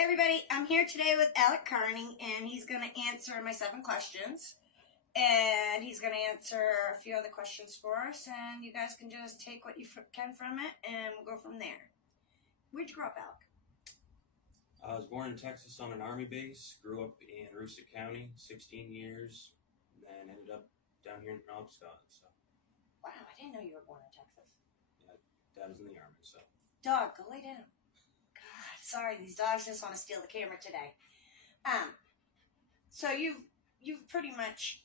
Hey everybody, I'm here today with Alec Carney, and he's going to answer my 7 questions. And he's going to answer a few other questions for us, and you guys can just take what you can from it, and we'll go from there. Where'd you grow up, Alec? I was born in Texas on an Army base, grew up in Aroostook County, 16 years, then ended up down here in Penobscot. So, Wow, I didn't know you were born in Texas. yeah, Dad was in the Army, so. Dog, go lay down. God, sorry, these dogs just want to steal the camera today. So you've pretty much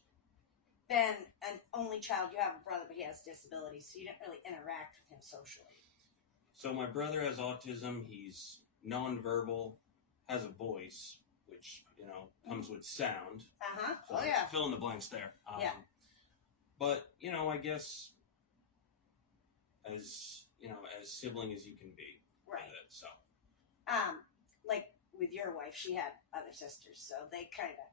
been an only child. You have a brother, but he has disabilities, so you didn't really interact with him socially. So my brother has autism. He's nonverbal, has a voice, which, comes with sound. Uh-huh. So Oh, yeah. fill in the blanks there. Yeah. But, I guess as sibling as you can be. Right. With it, so. Like with your wife, she had other sisters, so they kind of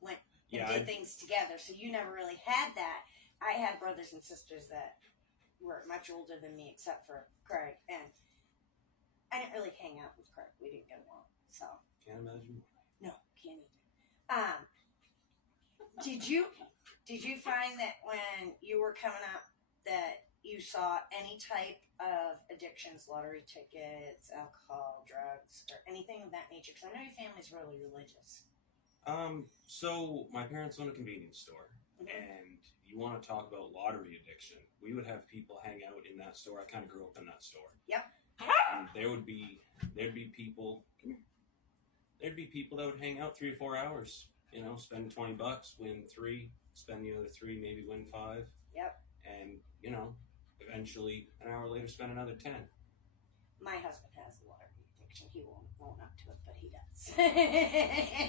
went and Yeah, did things together. So you never really had that. I had brothers and sisters that were much older than me, except for Craig, and I didn't really hang out with Craig. We didn't get along, so Can't imagine. no, can't even. Did you find that when you were coming up that you saw any type of addictions, lottery tickets, alcohol, drugs, or anything of that nature? Because I know your family's really religious. So my parents own a convenience store, and you want to talk about lottery addiction. We would have people hang out in that store. I kind of grew up in that store. Yep. And there'd be people. Come here. There'd be people that would hang out 3 or 4 hours. Spend $20, win 3, spend the other 3, maybe win 5. Yep. And eventually an hour later spend another 10. My husband has a lottery addiction. He won't own up to it, but he does.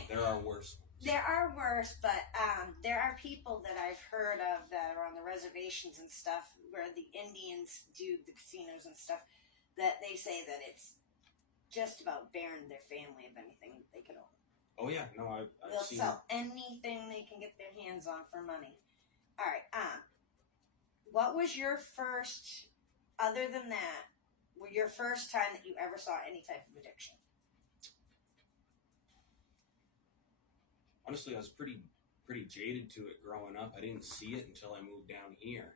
There are worse. There are worse, but there are people that I've heard of that are on the reservations and stuff where the Indians do the casinos and stuff, that they say that it's just about bearing their family of anything they could own. Oh yeah, no, I've They'll seen. sell anything they can get their hands on for money. All right. What was your first, other than that, your first time that you ever saw any type of addiction? Honestly, I was pretty jaded to it growing up. I didn't see it until I moved down here.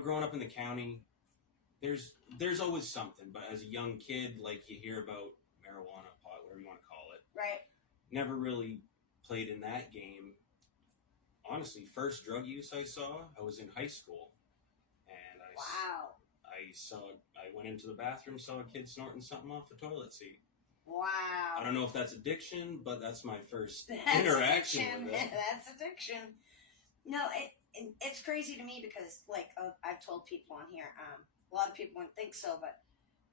Growing up in the county, there's always something. But as a young kid, like, you hear about marijuana, pot, whatever you want to call it. Right. Never really played in that game. Honestly, first drug use I saw, I was in high school, and Wow. I went into the bathroom, saw a kid snorting something off the toilet seat. Wow. I don't know if that's addiction, but that's my first That's interaction addiction. with it. That's addiction. No, it's crazy to me because, like, I've told people on here, a lot of people wouldn't think so, but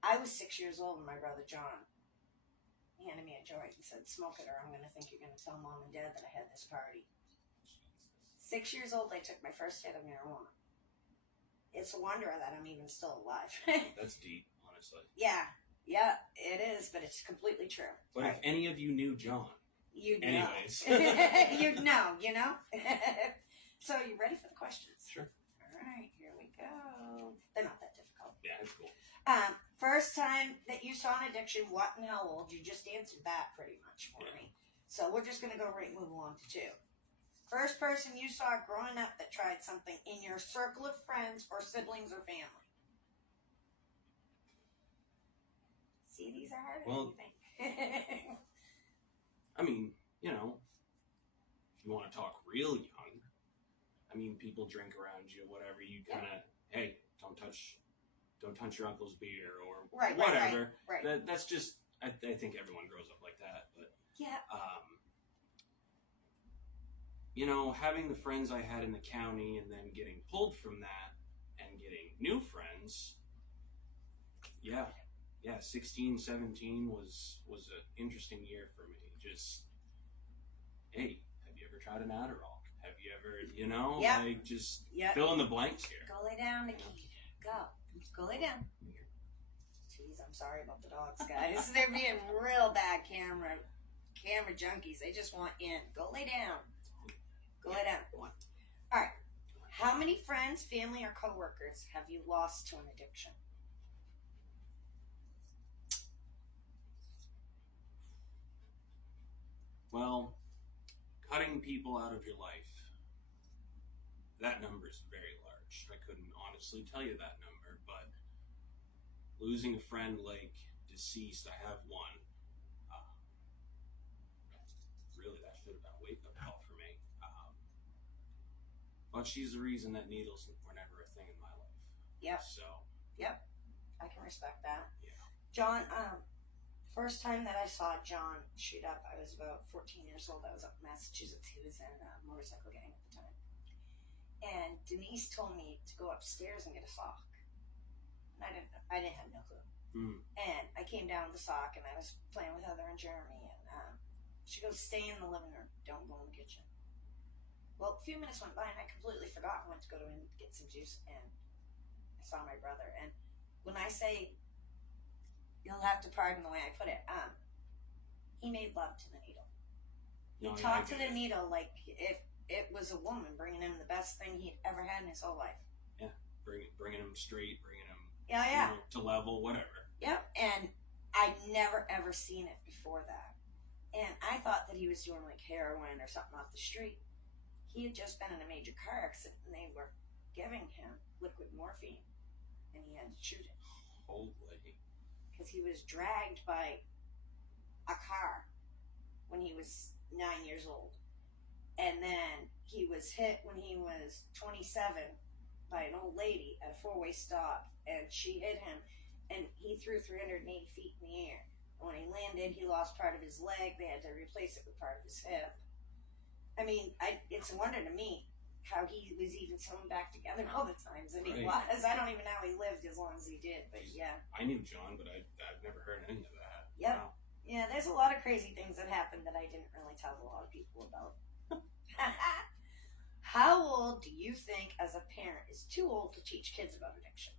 I was 6 years old and my brother John handed me a joint and said, "Smoke it, or I'm going to think you're going to tell Mom and Dad that I had this party." 6 years old, I took my first hit of marijuana. It's a wonder that I'm even still alive. That's deep, honestly. Yeah, it is, but it's completely true. But if any of you knew John, you'd anyways. know. You'd know, So, you ready for the questions? Sure. All right, here we go. They're not that difficult. Yeah, it's cool. First time that you saw an addiction, what and how old? You just answered that pretty much for me. So we're just going to go right and move along to 2. First person you saw growing up that tried something in your circle of friends or siblings or family. See, these are harder than you think. I mean, if you want to talk real young, people drink around you, whatever, you kind of, hey, don't touch your uncle's beer or whatever. Right. That's just, I think everyone grows up like that. But yeah. Having the friends I had in the county and then getting pulled from that and getting new friends, yeah, 16, 17 was an interesting year for me. Just, hey, have you ever tried an Adderall? Have you ever, just fill in the blanks here. Go lay down, Nikita. Go lay down. Jeez, I'm sorry about the dogs, guys. They're being real bad camera junkies. They just want in. Go lay down. Lay down. All right. How many friends, family, or coworkers have you lost to an addiction? people out of your life, that number is very large. I couldn't honestly tell you that number, but losing a friend like deceased, I have one. Really, that should have been a wake-up call for me. But she's the reason that needles were never a thing in my life. Yep. So. Yep. I can respect that. Yeah. John, first time that I saw John shoot up, I was about 14 years old. I was up in Massachusetts. He was in a motorcycle gang at the time. And Denise told me to go upstairs and get a sock. And I didn't have no clue. And I came down with the sock, and I was playing with Heather and Jeremy, and she goes, "Stay in the living room. Don't go in the kitchen." Well, a few minutes went by, and I completely forgot. I went to go in and get some juice, and I saw my brother. And when I say, you'll have to pardon the way I put it, he made love to the needle. He talked to the needle like if it was a woman, bringing him the best thing he'd ever had in his whole life. Yeah, bringing him straight, bringing him to level, whatever. Yep, and I'd never ever seen it before that. And I thought that he was doing like heroin or something off the street. He had just been in a major car accident, and they were giving him liquid morphine, and he had to shoot it. Holy. Because he was dragged by a car when he was 9 years old. And then he was hit when he was 27 by an old lady at a four-way stop, and she hit him, and he threw 380 feet in the air. And when he landed, he lost part of his leg. They had to replace it with part of his hip. I mean, it's a wonder to me how he was even sewn back together all the times that he was. I don't even know how he lived as long as he did, but yeah. I knew John, but I've never heard any of that. Yep. Wow. Yeah, there's a lot of crazy things that happened that I didn't really tell a lot of people about. How old do you think, as a parent, is too old to teach kids about addiction?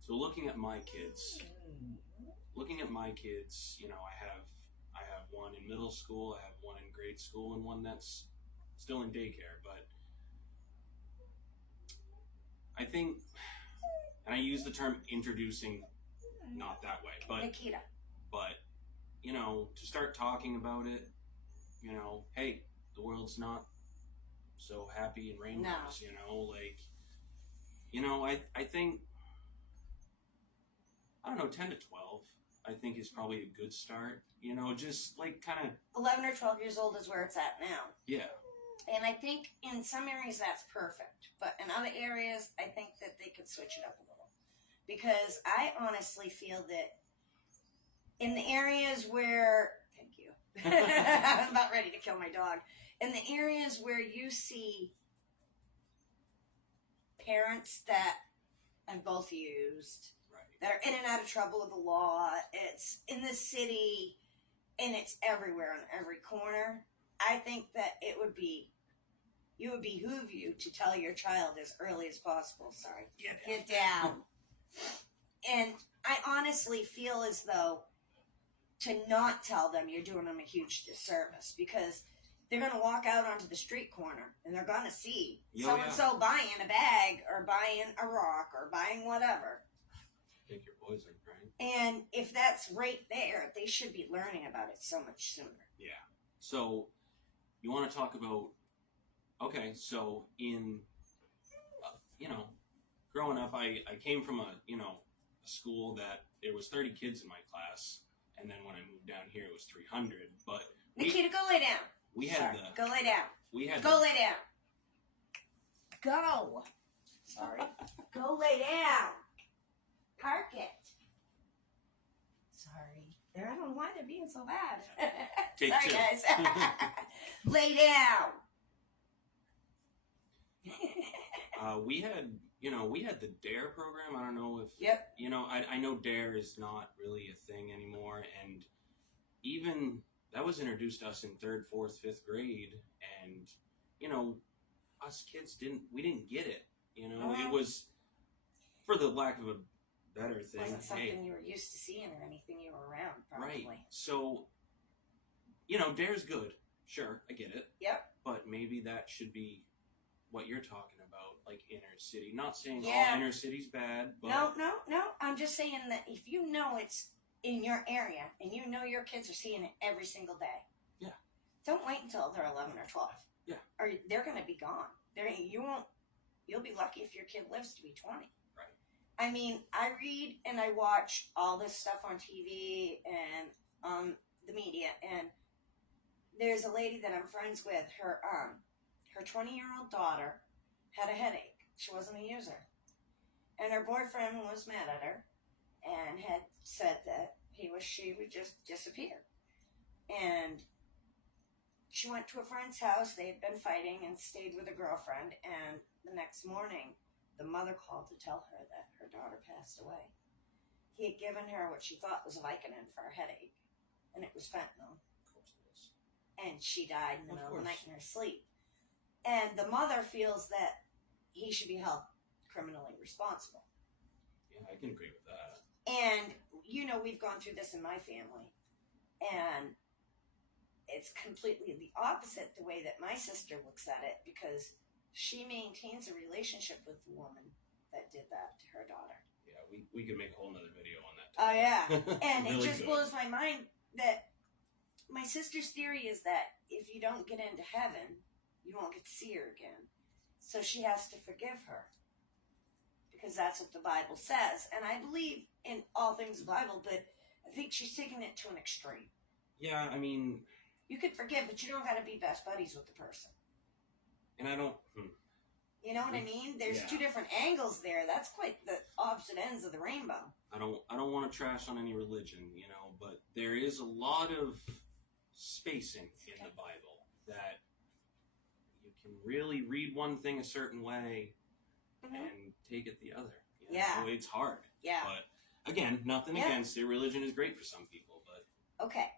So looking at my kids, you know, I have one in middle school, I have one in grade school, and one that's still in daycare. But I think, and I use the term introducing, not that way, but Nikita. But you know, to start talking about it, you know, hey, the world's not so happy and rainbows. No. You know, like, you know, I think, I don't know, 10 to 12. I think is probably a good start. You know, just like kind of 11 or 12 years old is where it's at now. Yeah. And I think in some areas that's perfect. But in other areas, I think that they could switch it up a little. Because I honestly feel that in the areas where, thank you, I'm about ready to kill my dog. In the areas where you see parents that have both used, that are in and out of trouble with the law, it's in the city, and it's everywhere on every corner. I think that it would behoove you to tell your child as early as possible, get down. And I honestly feel as though to not tell them, you're doing them a huge disservice, because they're going to walk out onto the street corner and they're going to see so-and-so buying a bag or buying a rock or buying whatever. Take your poison, right? And if that's right there, they should be learning about it so much sooner. Yeah. So you want to talk about, okay, so in, you know, growing up, I came from a school that there was 30 kids in my class. And then when I moved down here, it was 300. But Nikita, go lay down. Go lay down. Go lay down. Go. Sorry. Go lay down. Park it. Sorry. I don't know why they're being so bad. Take Sorry, two. guys. Lay down. We had the DARE program. I don't know if, Yep. you know, I know DARE is not really a thing anymore. And even that was introduced to us in 3rd, 4th, 5th grade. And, you know, us kids didn't get it. You know, it was, for the lack of a better thing. Wasn't something you were used to seeing or anything you were around, probably. Right. So, you know, DARE's good. Sure, I get it. Yep. But maybe that should be what you're talking about, like inner city. Not saying Yeah. all inner city's bad, but No. I'm just saying that if you know it's in your area and you know your kids are seeing it every single day. Yeah. Don't wait until they're 11 or 12. Yeah. Or they're going to be gone. You'll be lucky if your kid lives to be 20. Right. I mean, I read and I watch all this stuff on TV and on the media, and there's a lady that I'm friends with. Her 20-year-old daughter had a headache. She wasn't a user. And her boyfriend was mad at her and had said that she would just disappear. And she went to a friend's house. They had been fighting and stayed with a girlfriend. And the next morning, the mother called to tell her that her daughter passed away. He had given her what she thought was Vicodin for her headache, and it was fentanyl. Of course it is. And she died in the middle of the course. night in her sleep. And the mother feels that he should be held criminally responsible. Yeah, I can agree with that. And, we've gone through this in my family. And it's completely the opposite the way that my sister looks at it, because she maintains a relationship with the woman that did that to her daughter. Yeah, we could make a whole nother video on that. Oh, yeah. And Really it just good. blows my mind that my sister's theory is that if you don't get into heaven, you won't get to see her again. So she has to forgive her, because that's what the Bible says. And I believe in all things Bible, but I think she's taking it to an extreme. Yeah, I mean, You could forgive, but you don't got to be best buddies with the person. and I don't. You know what I mean? There's Yeah. two different angles there. That's quite the opposite ends of the rainbow. I don't want to trash on any religion, but there is a lot of spacing in the Bible that you can really read one thing a certain way Mhm. and take it the other. Yeah. It's hard. Yeah. But again, nothing Yeah. against it. Religion is great for some people, but Okay.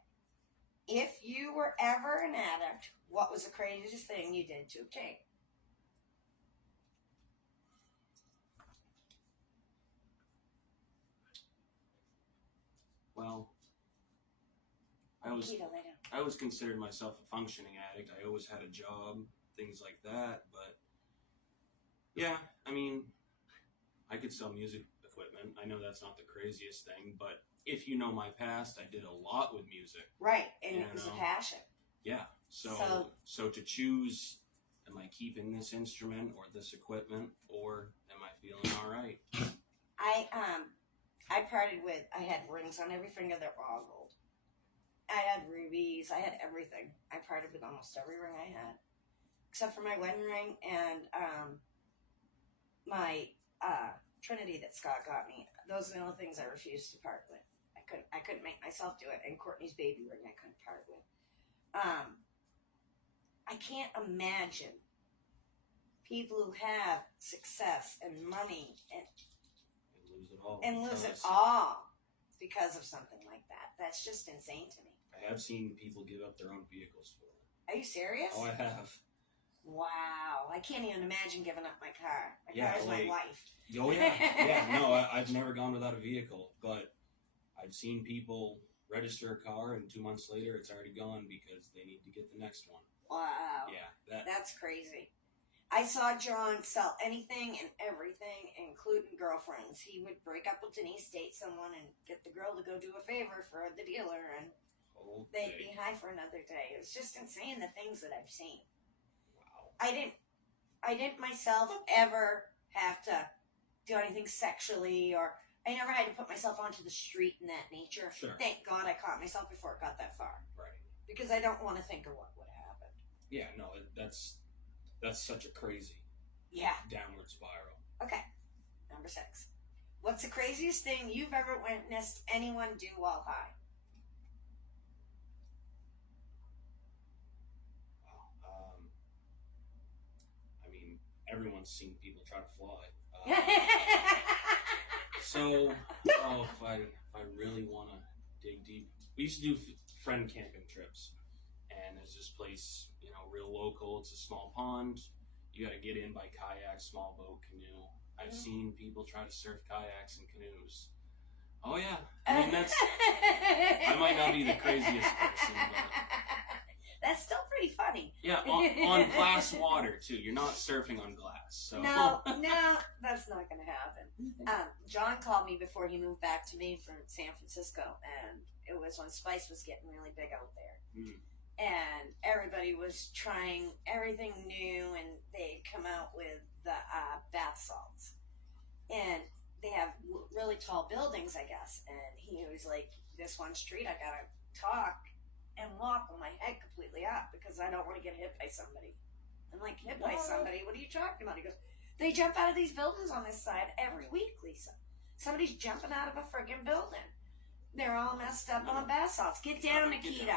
If you were ever an addict, what was the craziest thing you did to obtain? well, I was Keto, lay down. I always considered myself a functioning addict. I always had a job, things like that. But yeah, I mean, I could sell music equipment. I know that's not the craziest thing, but if you know my past, I did a lot with music. Right, and You it was a know. passion. Yeah. So to choose, am I keeping this instrument or this equipment, or am I feeling all right? I partied with. I had rings on every finger that were all gold. I had rubies. I had everything. I partied with almost every ring I had, except for my wedding ring and my Trinity that Scott got me. Those are the only things I refused to part with. I couldn't make myself do it. And Courtney's baby ring I couldn't part with. I can't imagine people who have success and money And lose it all. and lose it because all because of something like that. That's just insane to me. I have seen people give up their own vehicles for it. Are you serious? Oh, I have. Wow. I can't even imagine giving up my car. My Yeah, car is my like- life. Oh yeah, yeah. No, I've never gone without a vehicle, but I've seen people register a car and 2 months later it's already gone because they need to get the next one. Wow. Yeah, That's crazy. I saw John sell anything and everything, including girlfriends. He would break up with Denise, date someone, and get the girl to go do a favor for the dealer, and they'd be high for another day. It's just insane, the things that I've seen. Wow. I didn't myself ever have to do anything sexually, or I never had to put myself onto the street in that nature. Sure. Thank God I caught myself before it got that far, Right. because I don't want to think of what would have happened. Yeah. No, that's such a crazy Yeah. downward spiral. Okay. Number 6. What's the craziest thing you've ever witnessed anyone do while high? Wow. I mean, everyone's seen people try to fly. So, if I really want to dig deep, we used to do friend camping trips, and there's this place, real local. It's a small pond. You got to get in by kayak, small boat, canoe. I've seen people try to surf kayaks and canoes. Oh yeah, I mean I might not be the craziest person, but That's it's still pretty funny. Yeah, on glass water too. You're not surfing on glass. So No, that's not going to happen. John called me before he moved back to Maine from San Francisco, and it was when Spice was getting really big out there. Mm. And everybody was trying everything new, and they'd come out with the bath salts. And they have really tall buildings, I guess. And he was like, this one street, I got to talk and walk with my head completely up because I don't want to get hit by somebody. I'm like, hit by somebody? What are you talking about? He goes, they jump out of these buildings on this side every week, Lisa. Somebody's jumping out of a friggin' building. They're all messed up on bath salts. Get down, Nikita.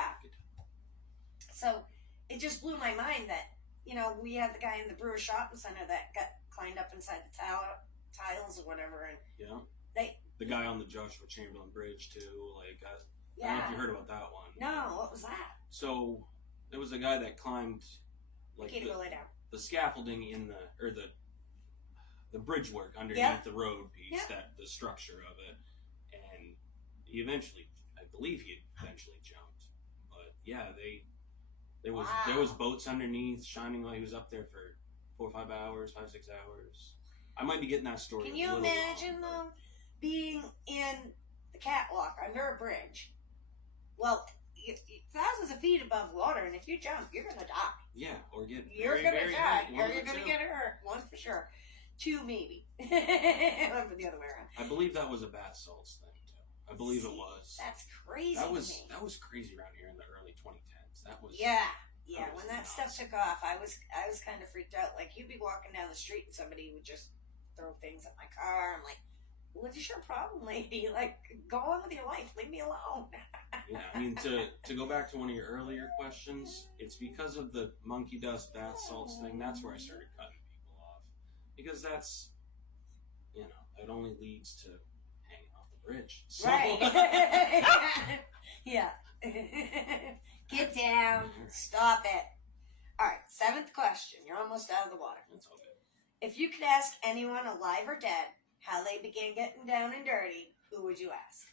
So it just blew my mind that, you know, we had the guy in the Brewer Shopping Center that got climbed up inside the tiles or whatever. And yeah. The guy on the Joshua Chamberlain Bridge, too. Like, I don't know if you heard about that one. No, what was that? So there was a guy that climbed like Nikita, go lay down. The scaffolding in the bridge work underneath the road piece, that the structure of it, and he eventually, I believe he eventually jumped. But yeah, there was boats underneath shining while he was up there for 4 or 5 hours, 5, 6 hours. I might be getting that story. Can you imagine them being in the catwalk under a bridge? Well, thousands of feet above water, and if you jump, you're gonna die. Yeah, or get you're very, gonna very die, hurt. or you're gonna get hurt. One for sure, 2 maybe. One for the other way around. I believe that was a bath salts thing too. I believe it was. That's crazy. That was crazy around here in the early 2010s. That was when that stuff took off, I was kind of freaked out. Like, you'd be walking down the street and somebody would just throw things at my car. I'm like, what is your problem, lady? Like, go on with your life. Leave me alone. Yeah, I mean, to go back to one of your earlier questions, it's because of the monkey dust bath salts thing. That's where I started cutting people off, because that's, you know, it only leads to hanging off the bridge. So. Right. Yeah. Get down. Stop it. All right, 7th question. You're almost out of the water. That's all good. If you could ask anyone alive or dead how they began getting down and dirty, who would you ask?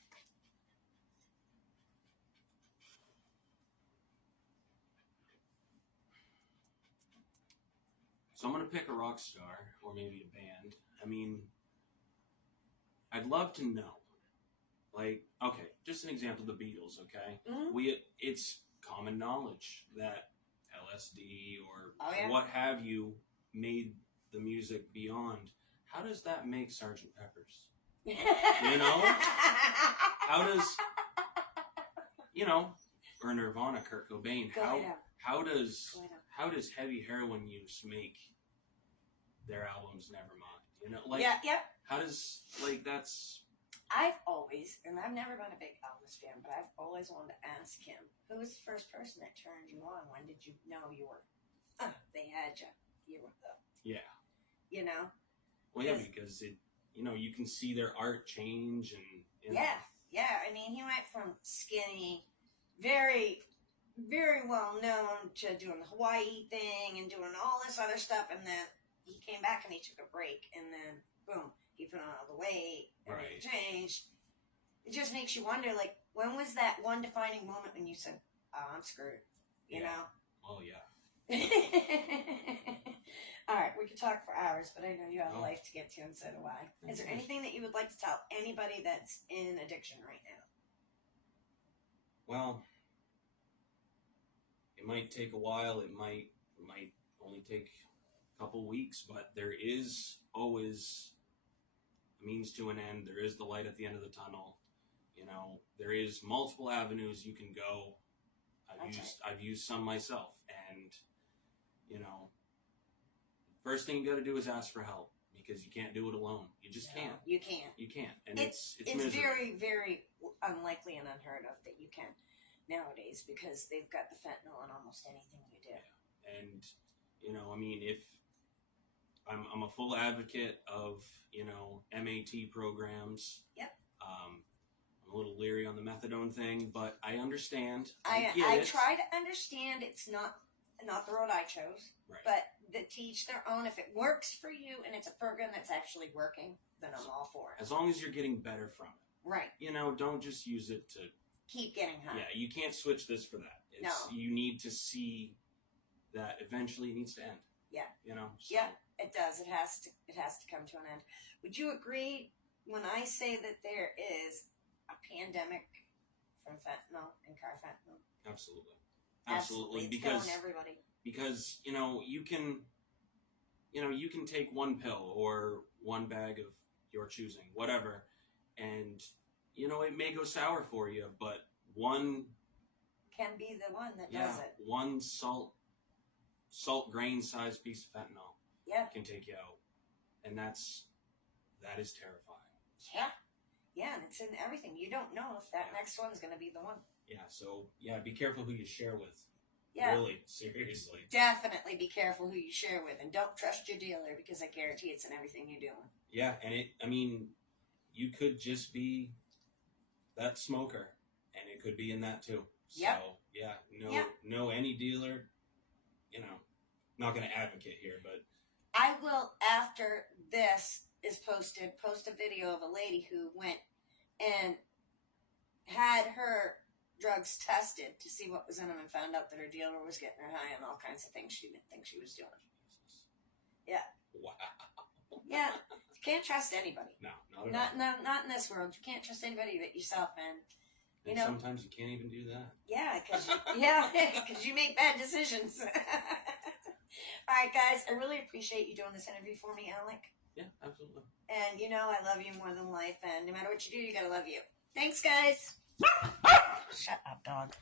So I'm going to pick a rock star, or maybe a band. I mean, I'd love to know. Like, okay, just an example, the Beatles, okay? Mm-hmm. It's common knowledge that LSD or Oh, what have you made the music beyond. How does that make Sgt. Pepper's? You know? How does, you know, or Nirvana, Kurt Cobain, how does heavy heroin use make their albums Nevermind? You know, like, how does, like, that's... I've always, and I've never been a big Elvis fan, but I've always wanted to ask him, who was the first person that turned you on? When did you know you were, they had you, you were the... Yeah. You know? Well, yeah, because it, you know, you can see their art change and... Yeah. I mean, he went from skinny, very, very well known, to doing the Hawaii thing and doing all this other stuff, and then he came back and he took a break, and then, boom, he put on all the weight, and it changed. It just makes you wonder, like, when was that one defining moment when you said, oh, I'm screwed, you know? Well, yeah. All right, we could talk for hours, but I know you have a life to get to, and so do I. Is there anything that you would like to tell anybody that's in addiction right now? Well, it might take a while. It might only take a couple weeks, but there is always a means to an end. There is the light at the end of the tunnel. You know, there is multiple avenues you can go. I've used some myself, and you know, first thing you got to do is ask for help, because you can't do it alone. You just can't. You can't. You can't, and it's very, very unlikely and unheard of that you can nowadays, because they've got the fentanyl in almost anything you do. Yeah. And you know, I mean, if I'm a full advocate of, you know, MAT programs. Yep. I'm a little leery on the methadone thing, but I understand. I try to understand. It's not the road I chose, but to each their own. If it works for you and it's a program that's actually working, then I'm all for it. As long as you're getting better from it. Right. You know, don't just use it to keep getting high. Yeah, you can't switch this for that. No. You need to see that eventually it needs to end. Yeah. You know? So, Yeah, it does. It has to come to an end. Would you agree when I say that there is a pandemic from fentanyl and carfentanil? Absolutely. It's killing everybody. Because, you can take one pill or one bag of your choosing, whatever, and, it may go sour for you, but one Can be the one that does it. one salt grain sized piece of fentanyl Yeah. can take you out. And that is terrifying. Yeah, and it's in everything. You don't know if that Yeah. next one's going to be the one. Yeah, so be careful who you share with. Yeah. Really, seriously. Definitely be careful who you share with, and don't trust your dealer because I guarantee it's in everything you're doing. Yeah, and you could just be that smoker, and it could be in that too. Yep. So, yeah, Yep. no, any dealer, not going to advocate here, but I will, after this is posted, post a video of a lady who went and had her drugs tested to see what was in them and found out that her dealer was getting her high on all kinds of things she didn't think she was doing. Yeah. wow. Yeah. You can't trust anybody. No, not at all. Not in this world. You can't trust anybody but yourself, man. And sometimes you can't even do that. Yeah, because you make bad decisions. All right, guys, I really appreciate you doing this interview for me, Alec. Yeah, absolutely. And I love you more than life, and no matter what you do, you gotta love you. Thanks, guys. Shut up, dog.